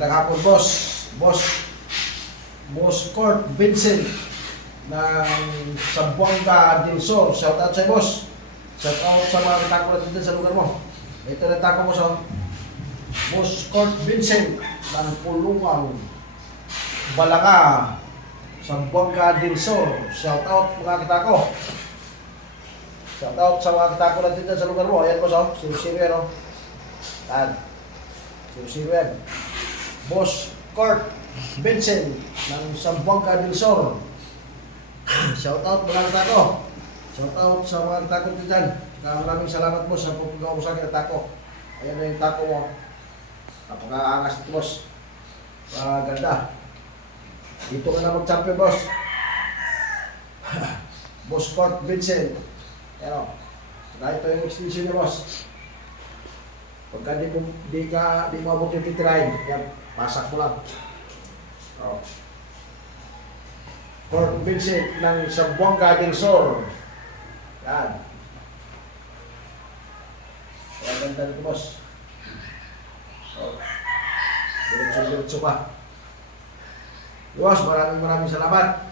Magandang hapon, boss. Boss Court Vincent ng Zamboanga del Sur. Shout out sa'yo, boss. Shout out sa mga katako natin dyan sa lugar mo. Ito na tako mo sa Boss Court Vincent ng Pulungan, Balanga, Zamboanga del Sur. Shout out mga katako. Shout out sa mga katako natin dyan sa lugar mo. Ayan, boss, oh. Siro-siro yan, oh. Ayan. Siro-siro yan. Boss Court Vincent ng Zamboanga del Sur. Shout out mga katako. Shout out sa mga katako dyan. Maraming salamat, boss, sa pupunta ko sa akin na tako. Ayan na yung tako mo. Napaka-angas nito, boss. Ganda. Dito ka na mag-champion, boss. Boss Court Vincent. Ayan o. Saka ito yung extension niya, boss. Pagka di mo abot yung titirahin, yan, pasak mo lang. O. Court Vincent ng Zamboanga del Sur. Yan. Kaya ganda nito, boss. So, diretso-diretso pa. Boss, maraming salamat.